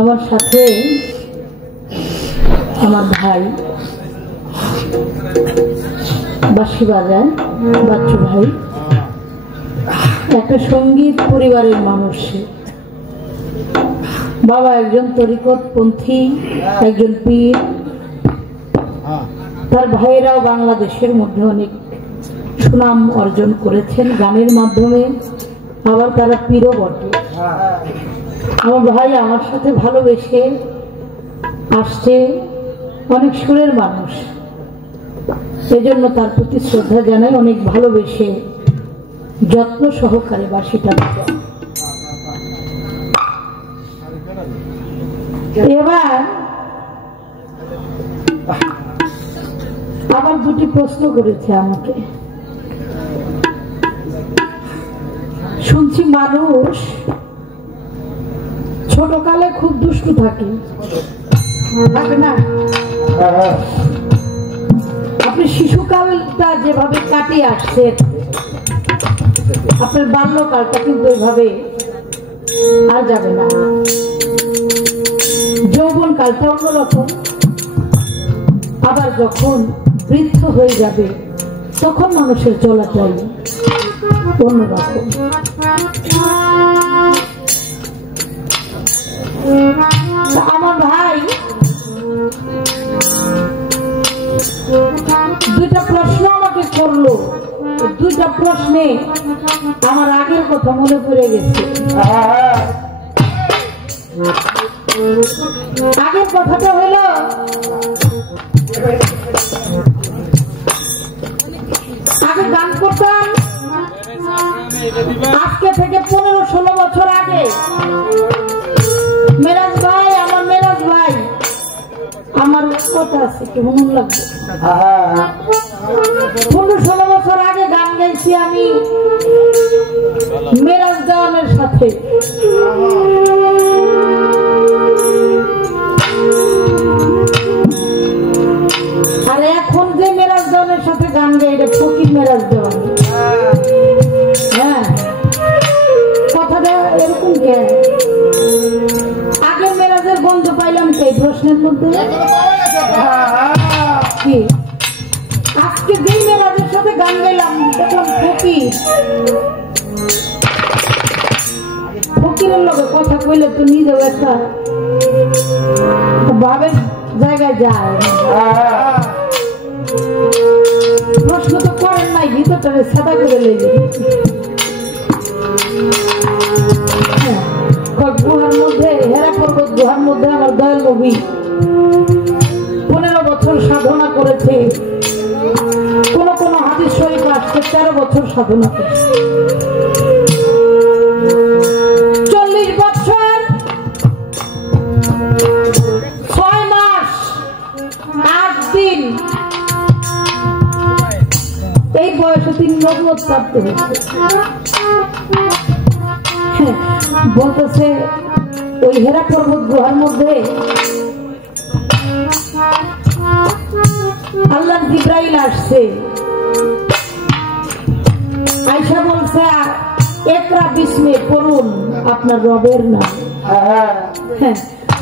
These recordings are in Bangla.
আমার সাথে আমার ভাই বাঁশি বাজায়, বাচ্চু ভাই একটা সঙ্গীত পরিবারের মানুষ। বাবা একজন তরিকতপন্থী, একজন পীর। তার ভাইয়েরাও বাংলাদেশের মধ্যে অনেক সুনাম অর্জন করেছেন গানের মাধ্যমে, আবার তারা পীরও বটে। আমার ভাই আমার সাথে ভালোবেসে আসছে, অনেক সুরের মানুষ, সেজন্য তার প্রতি শ্রদ্ধা জানাই। অনেক ভালোবেসে যত্ন সহকারে বাঁশিটা বাজায়। এবার আবার দুটি প্রশ্ন করেছে আমাকে। শুনছি মানুষ ছোটকালে খুব দুষ্টু থাকে না? আপনি শিশুকালটা যেভাবে কাটিয়ে আসছেন, আপনার বাল্যকালটা কিন্তু ওইভাবে আর যাবে না। যৌবন কালটা অন্যরকম, আবার যখন বৃদ্ধ হয়ে যাবে তখন মানুষের চলাচল অন্যরকম। আমার ভাই দুইটা প্রশ্ন আমাকে করলো, দুইটা প্রশ্নে আমার আগের কথা মনে পড়ে গেছে। আগের কথাটা হলো আগে গান করতাম, আজকে থেকে 15-16 বছর আগে মেরাজ ভাই, আমার মেরাজ ভাই, আমার কথা আছে কি মনে লাগবে, 15-16 বছর আগে গান গাইছি আমি মেরাজ দেওয়ানের সাথে। আর এখন যে মেরাজ দেওয়ানের সাথে গান গাই এটা ফকির মেরাজ দেওয়ান। হ্যাঁ, কথাটা এরকম কে? আগে মেরাজের গন্ধ পাইলাম কে প্রশ্নের মধ্যে? কি আজকে যেই মেরাজের সাথে গান গাইলাম দেখলাম ফকির। ফকিরের লগে কথা কইলে তো নিজেও একটা ভাবের জায়গায় যায়। প্রশ্ন তো করেন নাই, ভিতরটারে সাদা করে লেগে গুহার মধ্যে, হেরা পর্বত গুহার মধ্যে আমার দয়াল নবী 15 বছর সাধনা করেছে। কোন কোন হাদিস শরীফ আসছে 13 বছর সাধনা করেছে। 40 বছর 6 মাস 8 দিন এই বয়সে 3 নবুয়ত প্রাপ্ত হয়েছে। বলতেছে ওই হেরা পর্বত গুহার মধ্যে আল্লাহ জিবরাইল আসছে, আয়েশা বলছে ইকরা বিস্মে পড়ুন আপনার রবের নাম।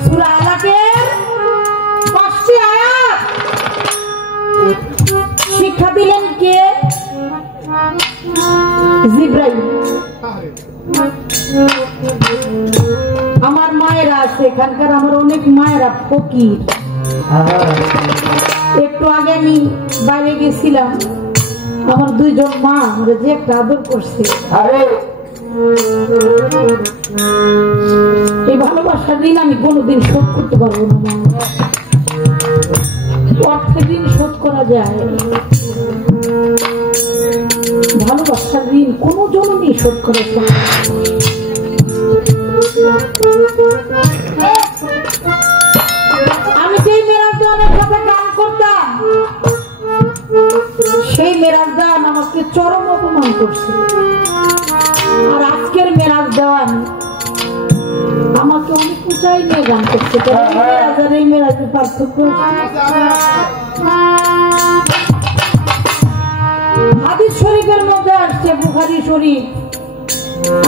সূরা আলাকের 5টি আয়াত শিক্ষা দিলেন কে? জিবরাইল। আমার মায়েরা আছে এখানকার, আমার অনেক মায়েরা ফকির। একটু আগে আমি বাইরে গেছিলাম, আমার 2 জন মা আমরা যে একটা আদর করছে। এই ভালোবাসার ঋণ আমি কোনোদিন শোধ করতে পারবো না। অর্থের ঋণ শোধ করা যায়, ভালোবাসার ঋণ কোনো জনই শোধ করা যায়। আমি যেই মেরাজ দেওয়ানের সাথে গান করতাম, সেই মেরাজ দেওয়ান আমাকে চরম অপমান করছে। আর আজকের মেরাজ দেওয়ান আমাকে অনেক উঁচাই নিয়ে গান করছে। মেরাজ আর এই মেরাজের পার্থক্য হাদিস শরীফের মধ্যে আসছে, বুখারী শরীফ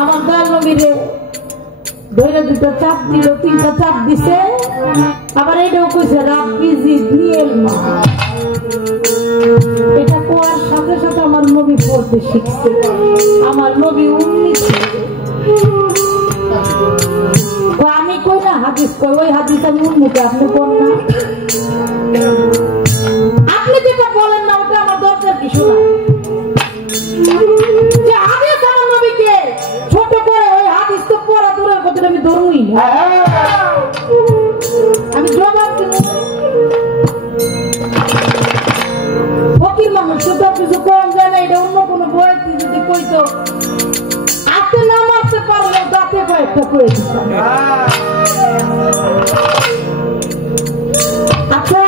আমার দয়াল নবীরে ধরে দুটো চাপ দিল, তিনটা চাপ দিছে, আবার এটাও কইছে রাব্বি জিদনি ইলমা। এটা কোয়ার সাথে সাথে আমার নবী পড়তে শিখছে। আমার নবী উম্মি ছিল। আমি কই না হাদিস কই, ওই হাদিস আমি উম্মিকে আপনি কোন না, আপনি যেটা বলেন না ওটা আমার দরকার কিছু না। যে হাদিস আমার নবীকে ছোট করে ওই হাদিস তো পড়া দূরের কথা আমি ধরুই না, আমি জবাব দিব। ফকির মানুষ তো কিছু কম যায় না, এটা অন্য কোনো বই যদি কইতো আপনি না মারতে পারলে দাঁতে কয়েকটা করে দিতাম। আচ্ছা,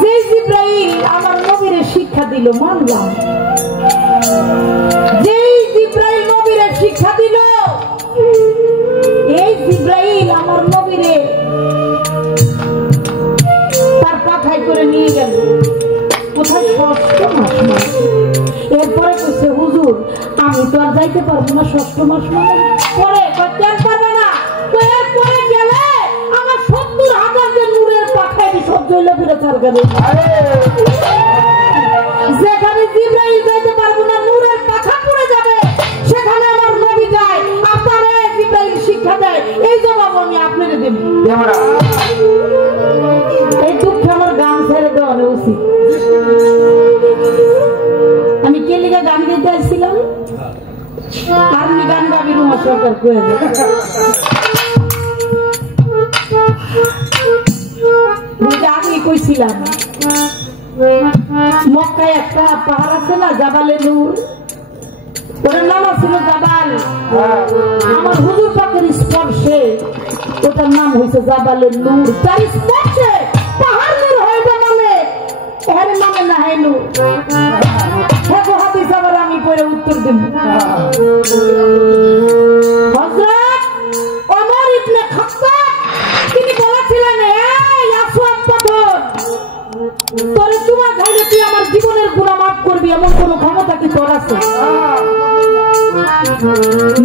যে জিব্রাইল আমার নবীরে শিক্ষা দিল মানলাম, যে জিব্রাইল নবীরে শিক্ষা দিল, এই জিব্রাইল আমার নবীরে তার পাখায় করে নিয়ে গেল কোথায়, ষষ্ঠ মাস মানে। এরপরে কইছে হুজুর আমি তো আর যাইতে পারবো না ষষ্ঠ মাস মানে। পরে কেন পারবে না, এরপরে গেলে আমার 70,000 যে নূরের পাখায় সহ্য হইলে ফিরে তার গেলে যেখানে জিব্রাইল যাইতে পারবো না নূরের পাখা পড়ে যাবে, সেখানে আমার নবী যায়। আপনারা জিব্রাইল শিক্ষা দেয়, এই জবাব আমি আপনাকে দেব। এই দুঃখে আমার গান ছেড়ে দেওয়া উচিত। আমি কে লিগে গান গাইতে আসছিলাম, আপনি গান গাবি রুমা সরকার কয়ে আমি কইছিলাম মক্কায় একটা পাহাড় আছে না জাবালে নূর, ওটার নাম ছিল জাবাল। আমার হুজুর পাকের স্পর্শে ওটার নাম হয়েছে জাবালে নূর। তার স্পর্শে পাহাড় নূর হইবে মানে এর মানে না হয় নূর। হাদিস আবার আমি পরে উত্তর দেব। হযরত ওমর ইবনে খাত্তাব তিনি বলেছিলেন, এই আসওয়াদ পাথর, তোরে চুমা খাইলে তুই আমার জীবনের গুনাহ মাফ করবি, এমন কোন ক্ষমতা কি তোর আছে?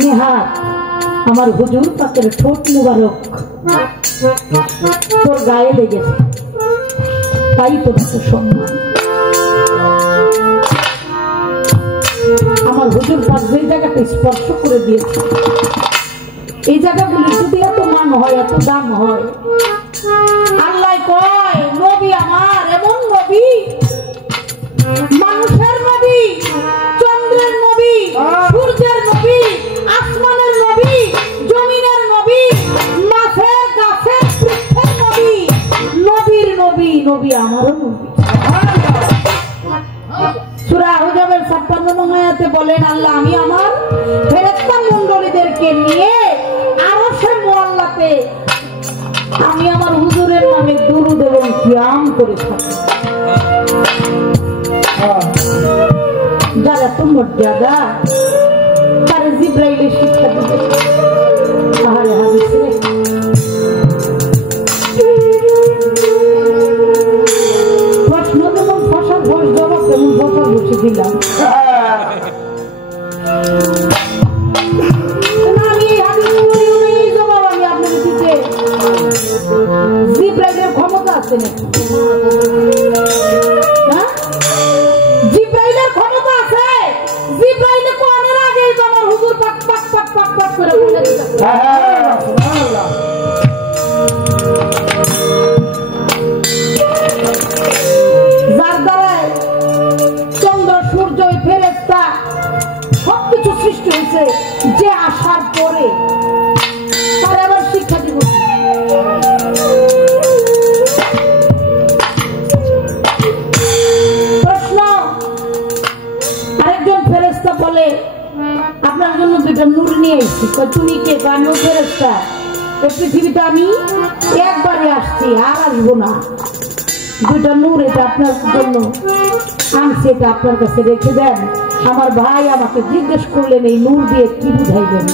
নেহাত আমার হুজুর পাকের ঠোঁট মুবারক তোর গায়ে লেগেছে, তাই তোর এত সম্মান। আমার হুজুর পাক যে জায়গাটা স্পর্শ করে দিয়েছে, এই জায়গাগুলি যদি এত মান হয়, এত দাম হয়, আল্লাহ কয় নবী আমার এমন নবী, মানুষের নবী, চন্দ্রের নবী, সূর্যের নবী, আসমানের নবী, জমিনের নবী, মাছের গাছের বৃক্ষের নবী, নবীর নবী, নবী আমারও নবী। সূরা আহজাবের 56 নং আয়াতে বলেন আল্লাহ আমি আমার ফেরেশতা মণ্ডলীদেরকে নিয়ে আরশে মুআল্লাতে আমি আমার হুজুরের নামে দুরূদ এবং কিয়াম করে থাকি। যারা তো মর্যাদা তার জিব্রাইলের শিক্ষা দিবে। আহারে হাদিসে প্রশ্ন যেমন ফসার ভোজ জবাব তেমন ফসার বসে দিলাম। আমি এই হাদিস এই জবাব আমি আপনাকে দিতে জিব্রাইলের ক্ষমতা আছে নাকি? জিব্রাইলের ক্ষমতা আছে? জিব্রাইলে কোরআনের আগে আমার হুজুর পাক পাক পাক পাক পাক করে বলে দিতে। সুবহানাল্লাহ। যার দ্বারা চন্দ্র সূর্য ফেরেশতা সবকিছু সৃষ্টি হয়েছে, যে আসার পরে তার আবার শিক্ষা দিব। প্রশ্ন, আরেকজন ফেরেশতা বলে আপনার জন্য দুইটা নূর নিয়ে এসেছি। তুমি কে? আমিও ফেরেশতা। এই পৃথিবীতে আমি একবারে আসছি, আর আসবো না। দুইটা নূর এটা আপনার জন্য আনছি, এটা আপনার কাছে রেখে দেন। আমার ভাই আমাকে জিজ্ঞেস করলেন এই নূর দিয়ে কি বুঝাইবেন।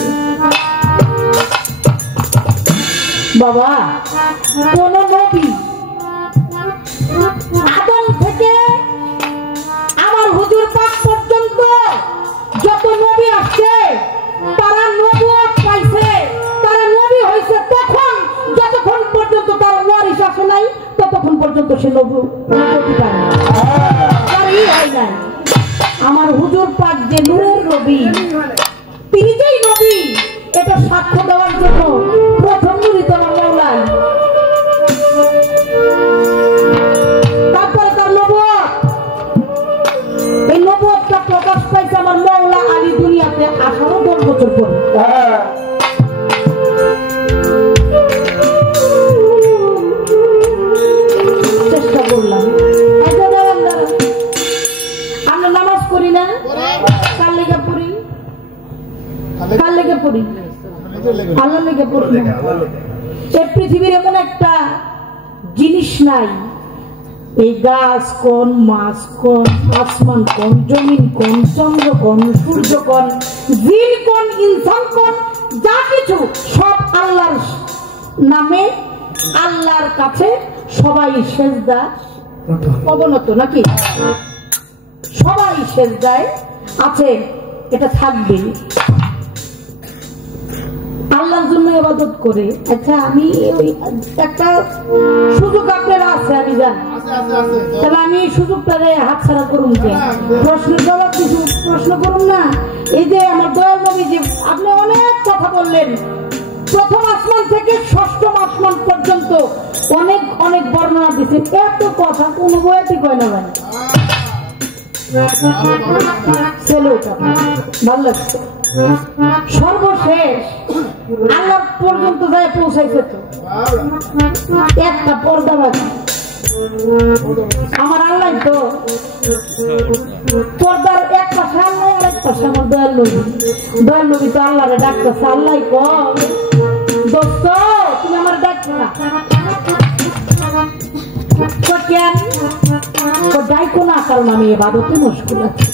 বাবা, কোন নবী আদম থেকে আমার হুজুর পাক পর্যন্ত যত নবী আসছে নবুয়তি পায় না, হয় না। আমার হুজুর পাক যে নূরের নবী, তিনি যেই নবী এটা সাক্ষ্য দেওয়ার জন্য প্রথম নবী তোমার মওলানা, তারপরে তার নবুয়ত, এই নবুয়তটা প্রকাশ পাইছে আমার মওলা আলী দুনিয়াতে আসারও 10 বছর পরে। চেষ্টা করলাম, আমরা নামাজ পড়ি না, কার লেগে পড়ি? কার লেগে পড়ি? আল্লাহর লেগে পড়ি না। এই পৃথিবীর এমন একটা জিনিস নাই, এই গাছ কোন, মাছ কোন, আসমান কোন, জমিন কোন, চন্দ্র কোন, সূর্য কোন, জিন কোন, ইনসান কোন, যা কিছু সব আল্লাহর নামে, আল্লাহর কাছে সবাই সেজদা অবনত, নাকি? সবাই সেজদায় আছে, এটা থাকবে, আল্লাহর জন্য ইবাদত করে। আচ্ছা, আমি ওই একটা সুযোগ আপনার আছে, আমি জানি, তাহলে আমি সুযোগটারে হাত ছাড়া করুন, যে প্রশ্নের জবাব কিছু প্রশ্ন করুন না। এই যে আমার দয়াল নবী, যে আপনি অনেক কথা বললেন, প্রথম আসমান থেকে ষষ্ঠম আসমান পর্যন্ত অনেক অনেক বর্ণনা দিচ্ছেন, এত কথা কোন বইতে কয় না, ভাই ভালো লাগছে। সর্বশেষ আল্লাহ পর্যন্ত যায় পৌঁছাইছে, তো একটা পর্দা বাকি আমার আল্লাহ, তো পর্দার এক পাশে আল্লাহ, আর এক পাশে আমার দয়াল নবী। দয়াল নবী তো আল্লাহরে ডাকতেছে, আল্লাহ কম দোস্ত তুমি আমার ডাকছো না কেন? ডাইকো না, কারণ আমি ইবাদতে মশগুল আছি।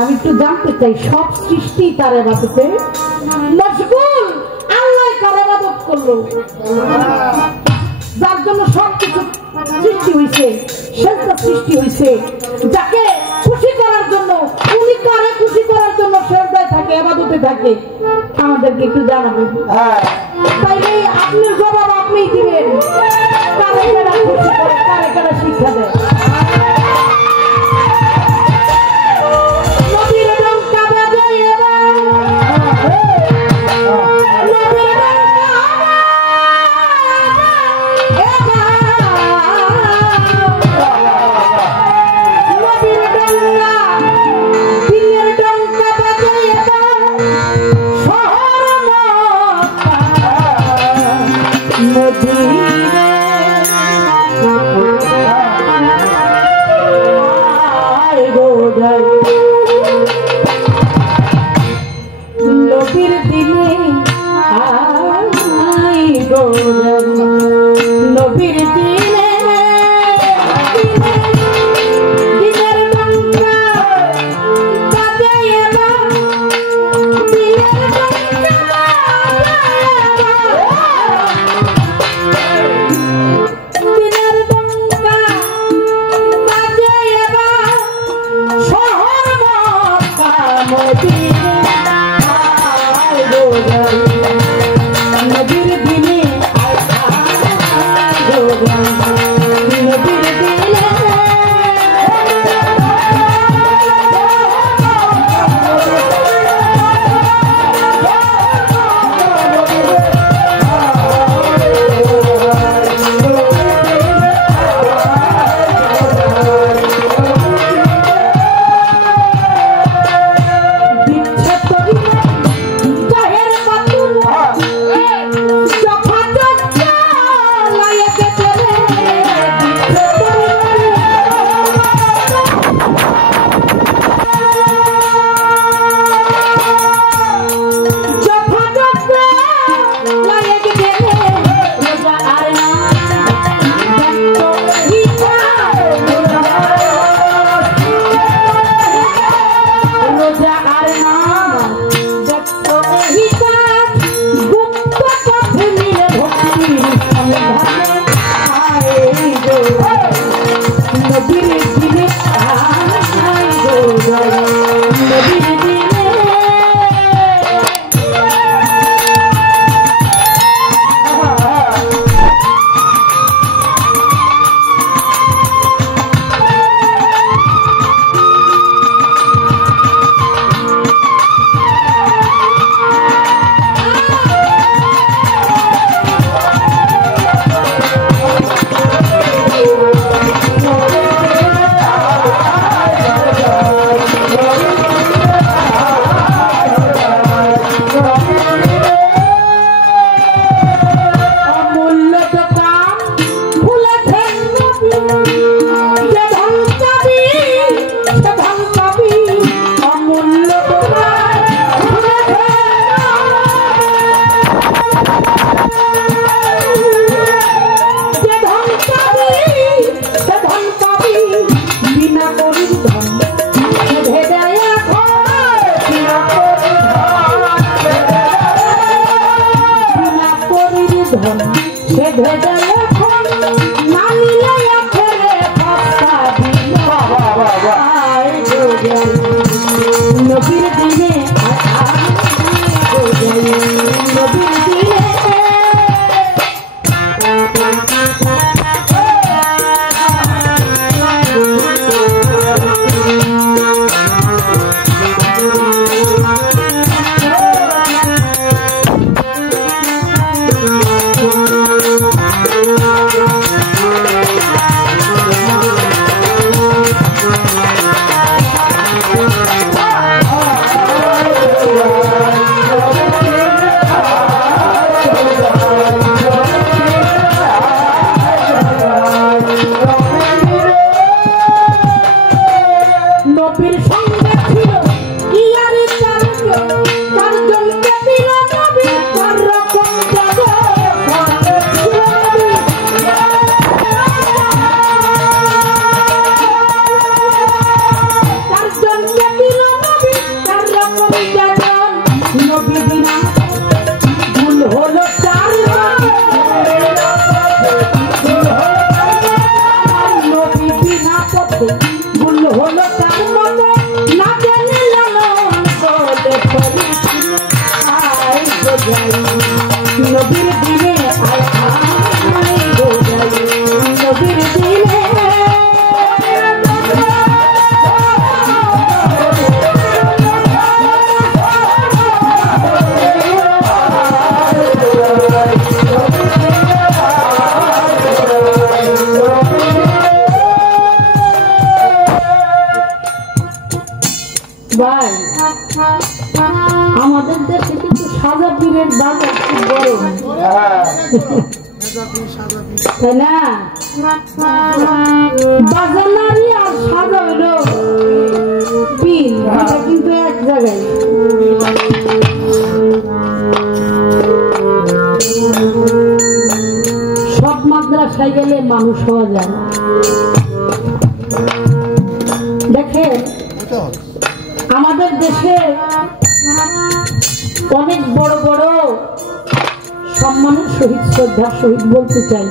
আমি একটু জানতে চাই, সব সৃষ্টি তার ইবাদতে মশগুল, আল্লাহ কার ইবাদত করলো, যার জন্য সবকিছু সৃষ্টি হয়েছে, সেটা সৃষ্টি হয়েছে, যাকে খুশি করার জন্য, উনি কারে খুশি করার জন্য সেজদায় থাকে, ইবাদতে থাকে, আমাদেরকে একটু জানাবেন। তাইলে আপনার জবাব আপনিই দিবেন, কারে কারা খুশি করে, কারে কারা শিক্ষা দেয়। নবীর দিনে নবীর দিনে দিনের ডঙ্কা বাজে এবার, দিনের ডঙ্কা দিনের ডঙ্কা বাজে এবার, শহর মক্কা মদিনা নবীর দিনে নবীর দিনে আমাদের দেশে কিন্তু সাজা পীরের বাজার খুব বড়, তাই না? বাজানারি আর সাজা হলো পীর, এটা কিন্তু এক জায়গায়। সব মাদ্রাসায় গেলে মানুষ হওয়া যায়। দেখেন আমাদের দেশে অনেক বড় বড় সম্মানের সহিত শ্রদ্ধার সহিত বলতে চাই,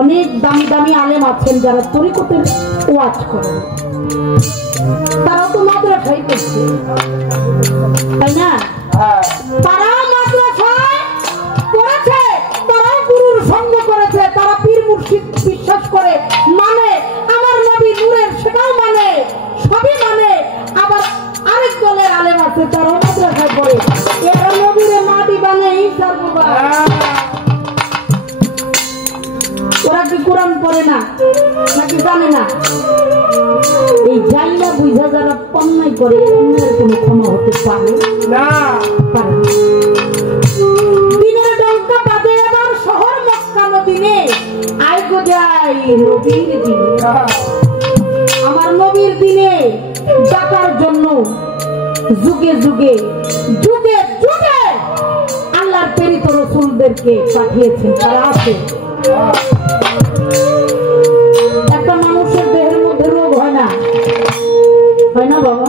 অনেক দামি দামি আলেম আছেন যারা তরিকতের ওয়াজ করেন, তারাও তো মাদ্রাসায় করছে, তাই না? তারাও মাদ্রাসায় করেছে, তারাও গুরুর সঙ্গ করেছে, তারা পীর মুর্শিদ বিশ্বাস করে, মানে আমার নবী নূরের সেটাও মানে, সবই মানে। আবার আরেক দলের আলেম আছে তারাও মাদ্রাসায় পড়ে, এরা নবীরে মাটি বানাই সর্বদা। ওরা কি কোরআন পড়ে না নাকি জানে না? এই জাইলা বুঝা যারা অন্যায় করে অন্যায়ের কোনো ক্ষমা হতে পারে না। দিনের ডঙ্কা বাজে এবার শহর মক্কা মদিনে, আই গো যাই নবীর দিনে, আমার নবীর দিনে ডাকার জন্য যুগে যুগে যুগে যুগে আল্লাহর প্রেরিত রাসূলদেরকে পাঠিয়েছেন, তারা আছে। একটা মানুষের দেহের মধ্যে রোগ হয় না, হয় না বাবা?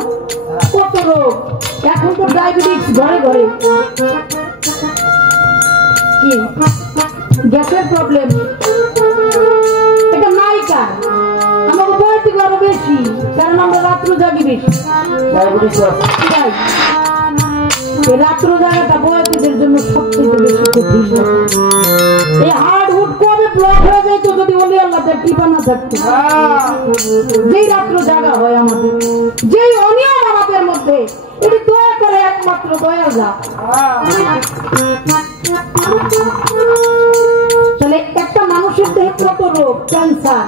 কত রোগ! এখন তো ডায়াবেটিস ঘরে ঘরে, কি গ্যাসের প্রবলেম, এটা নায়িকা আমার বয়স থেকে আরো বেশি, কারণ আমরা রাত্র জাগি বেশি। রাত্র জায়গাটা বয়সীদের জন্য সবচেয়ে বেশি কঠিন। এই হার্ট হুট কবে ব্লক হয়ে যেত যদি ওলি আল্লাহদের কৃপা না থাকতো। যেই রাত্র জাগা হয় আমাদের, যেই অনিয়ম আমাদের মধ্যে, এটি দয়া করে একমাত্র দয়া যা। তাহলে একটা মানুষের দেহে কত রোগ, ক্যান্সার,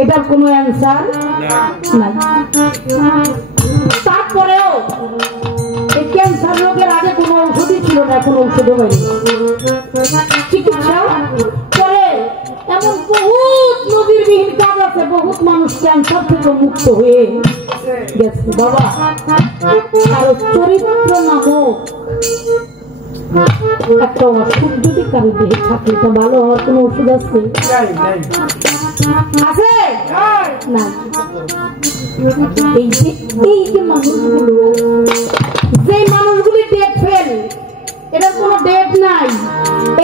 এটার কোনো অ্যান্সার নাই। তারপরেও এই ক্যান্সার রোগের আগে কোনো ঔষধই ছিল না, এখন ঔষধও হয়নি, চিকিৎসা পরে এমন বহুত নজিরবিহীন কাজ আছে, বহুত মানুষ ক্যান্সার থেকে মুক্ত হয়ে গেছে বাবা। আর চরিত্র নামক একটা ওষুধ যদি কারো দেহে থাকে, তা ভালো হওয়ার কোনো ওষুধ আছে? আছে না? এই যে মানুষগুলো, যে মানুষগুলি ডেট ফেল, এটার কোনো ডেট নাই,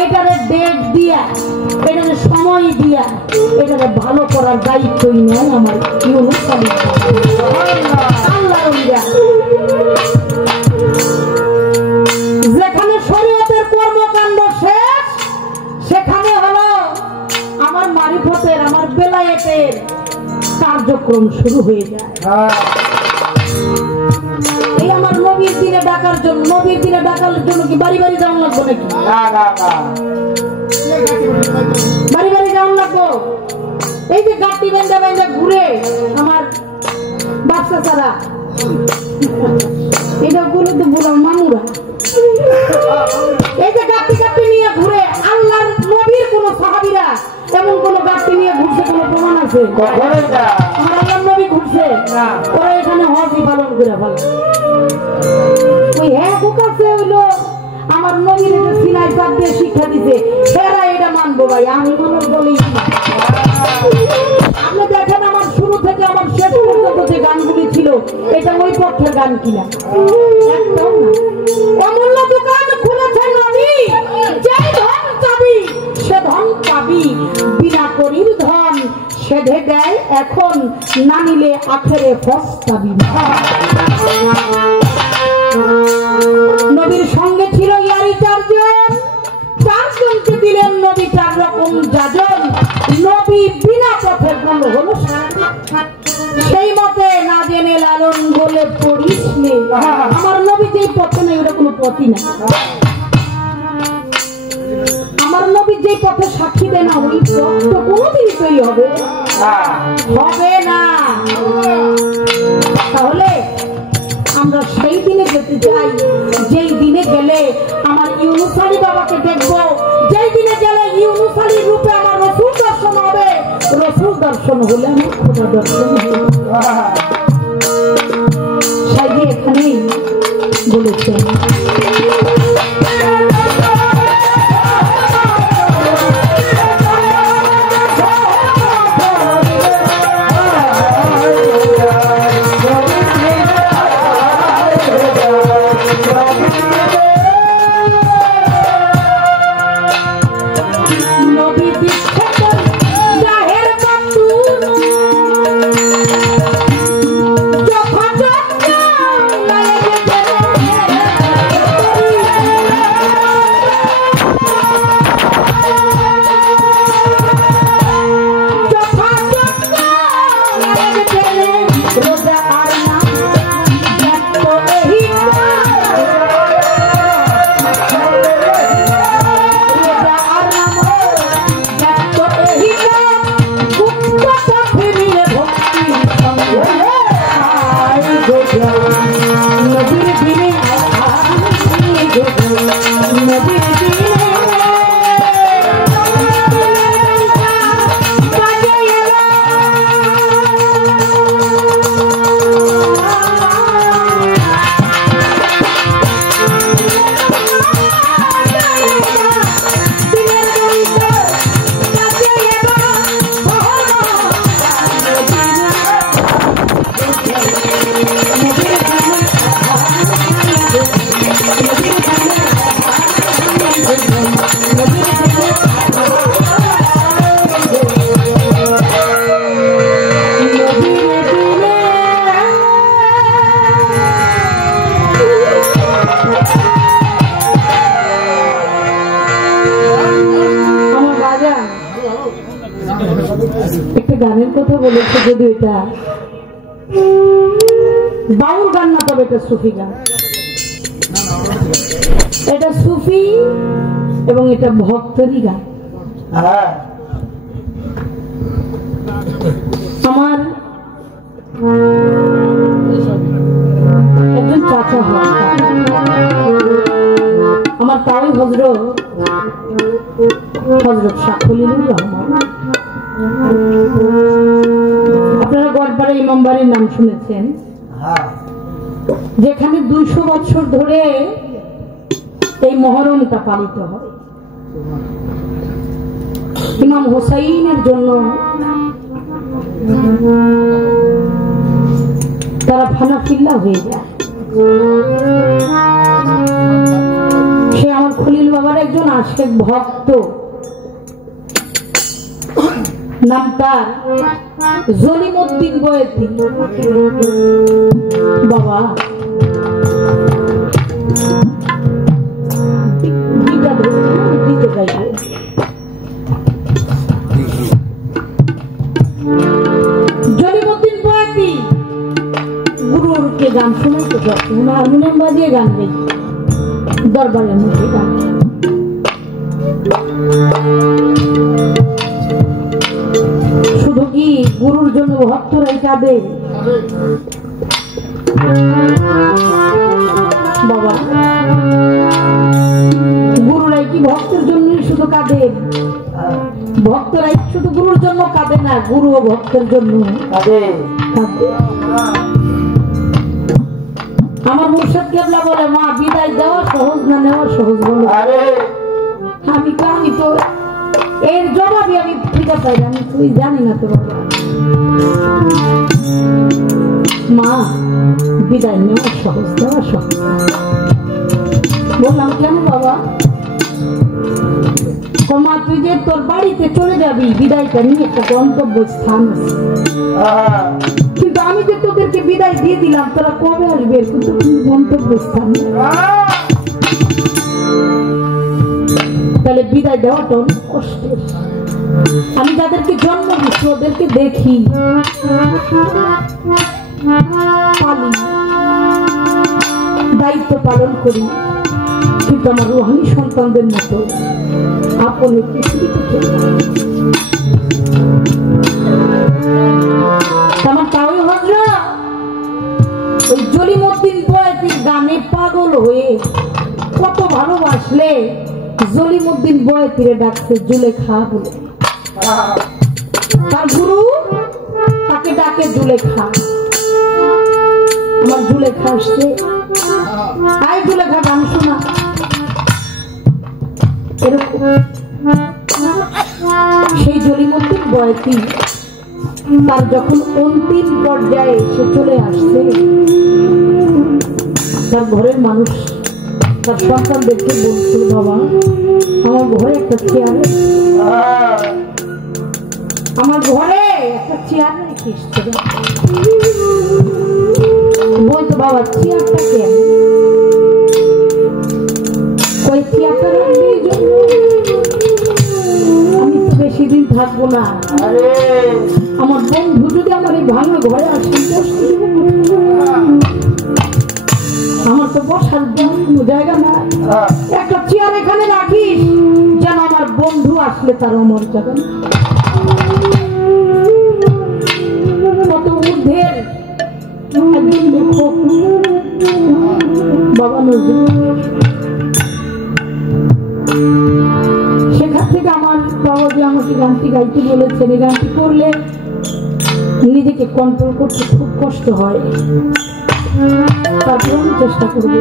এটারে ডেট দিয়া, এটারে সময় দিয়া, এটারে ভালো করার দায়িত্বই নেয় আমার ইউনুস আলী। যেখানে শরীয়তের কর্মকাণ্ড শেষ, সেখানে হলো আমার মারিফতের, আমার বেলায়েতের কার্যক্রম শুরু হয়ে যায়। এই আমার নবীর দিনে ডাকার জন্য, নবীর দিনে ডাকার জন্য কি বাড়ি বাড়ি যাওয়া লাগবো নাকি? বাড়ি বাড়ি যাওয়া লাগবো? এই যে গাড়ি বেঁধে বেঁধে ঘুরে আমার বাচ্চা ছাড়া, এটা গুলো তো বলাম মামুরা, এই যে গাড়ি গাড়ি নিয়ে ঘুরে আল্লাহর নবীর কোন সাহাবীরা এমন কোন গাড়ি নিয়ে ঘুরছে কোন প্রমাণ আছে? আমার আল্লাহর নবী ঘুরছে, ওরা এখানে হজই পালন করে ভালো। ওই হ্যাঁ কাছে হইলো আমার নবীর সিনাই চাপ দিয়ে শিক্ষা দিতে, সেরা এটা মানবো ভাই, আমি মানুষ বলি। আপনি দেখেন আমার শুরু থেকে আমার শেষ পর্যন্ত যে গানগুলি ছিল, এটা ওই পক্ষের গান কিনা একদম না। অমূল্য দোকান খুলেছে নবী, যে ধন চাবি সে ধন পাবি, বিনা করির ধন সেধে দেয় এখন, না নিলে আখেরে ফস্তাবি। নবীর সঙ্গে ছিল ইয়ারি চারজন, চারজনকে দিলেন নবী 4 রকম যাজন। নবী বিনা পথে গেল হলো সেই মতে না জেনে লালন বলে পড়িস নে। আমার নবী যেই পথে নেই ওটা কোনো পথই না। আমার নবী যেই পথে সাক্ষী দেয় না ওই পথ তো কোনোদিন তৈরি হবে না। তাহলে আমরা সেই দিনে যেতে চাই যেই দিনে গেলে আমার ইউনুস আলী বাবাকে দেখবো, যেই দিনে গেলে ইউনুস আলীর রূপে আমার রসুল দর্শন হবে। রসুল দর্শন হলে আমার খোদা দর্শন হবে। সাইদি এখানেই বলেছেন একটা গানের কথা বলেছে, যদি এটা বাউল গান না তবে এটা সুফি গান। এটা সুফি এবং এটা ভক্তরই গান। আমার একজন চাচা হয়, আমার তাই হযরত শাহ খলিলুর রহমান। আপনারা গড়পাড়া ইমামবাড়ির নাম শুনেছেন, যেখানে 200 বছর ধরে এই মহরমটা পালিত হয়। ইমাম হোসাইনের জন্য তারা ফানাফিল্লা হয়ে যায়। সে আমার খলিল বাবার একজন আশেক ভক্ত, নাম তার জলিমউদ্দিন বয়েতি। বাবা দিতে চাইব। জলিমউদ্দিন বয়েতি গুরুকে গান শোনাইতে যাচ্ছে, হারমোনিয়াম বাজিয়ে গান গাই দরবারের মধ্যে গান। শুধু কি গুরুর জন্য ভক্তরাই কাঁদে? বাবা গুরুরাই কি ভক্তের জন্যই শুধু কাঁদে? ভক্তরাই শুধু গুরুর জন্য কাঁদে না, গুরু ও ভক্তের জন্য কাঁদে। আমার মুর্শিদ কেবলা বলে, মা বিদায় দেওয়া সহজ না নেওয়া সহজ বলো। আমি তো এর জবাবই আমি ঠিক আছে আমি তুই জানি না তো বাবা। মা বিদায় নেওয়া সহজ, দেওয়া সহজ। বললাম কেন বাবা? মা তুই যে তোর বাড়িতে চলে যাবি, বিদায়টা নিয়ে একটা গন্তব্য স্থান আছে, কিন্তু আমি যে তোদেরকে বিদায় দিয়ে দিলাম, তোরা কবে আসবে কিন্তু গন্তব্য স্থান। তাহলে বিদায় দেওয়াটা অনেক কষ্টের। আমি যাদেরকে জন্ম দিচ্ছি ওদেরকে দেখি, পালি, দায়িত্ব পালন করি, কিন্তু আমার রুহানি সন্তানদের মতো আপন আমার তাও হজরা ওই জলিমউদ্দিন বয়েতির গানে পাগল হয়ে কত ভালোবাসলে জলিমউদ্দিন বয়েতিরে ডাকছে জুলেখা বলে। তার গুরু তাকে ডাকে জুলেখা। আমার জুলেখা আসছে, আয় জুলেখা গান শোনা। এরকম সেই জলিমউদ্দিন বয়েতি তার যখন অন্তিম পর্যায়ে সে চলে আসছে, তার ঘরের মানুষ তার সন্তানদেরকে বলছে, বাবা আমার ঘরে একটা চেয়ার, আমার ঘরে একটা চেয়ার রেখিস। বলতো বাবা চেয়ারটা কেন? ওই চেয়ারটা রাখবি আমি তো বেশি দিন থাকবো না, আমার বন্ধু যদি আমার এই ভাঙা ঘরে আসে আমার তো বসার কোনো জায়গা না, একটা চেয়ার এখানে রাখিস যেন আমার বন্ধু আসলে তার মর্যাদা। কত ঊর্ধ্বের একজন লেখক বাবা নজরুল। সেখান থেকে আমার বাবা যে আমাকে গানটি গাইতে বলেছেন, এই গানটি করলে নিজেকে কন্ট্রোল করতে খুব কষ্ট হয়, তারপর আমি চেষ্টা করবো।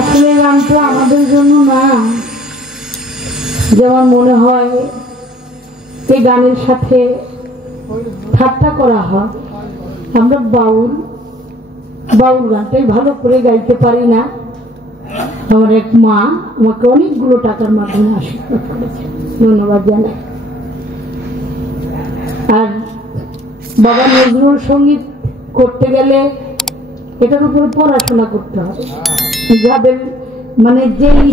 আসলে গানটা আমাদের জন্য না, যেমন মনে হয় এই গানের সাথে ঠাট্টা করা হয়। আমরা বাউল গানটাই ভালো করে গাইতে পারি না। আমার এক মা আমাকে অনেকগুলো টাকার মাধ্যমে আশীর্বাদ করেছে, ধন্যবাদ জানাই। আর বাবা নজরুল সঙ্গীত করতে গেলে এটার উপরে পড়াশোনা করতে হবে, যাদের মানে যেই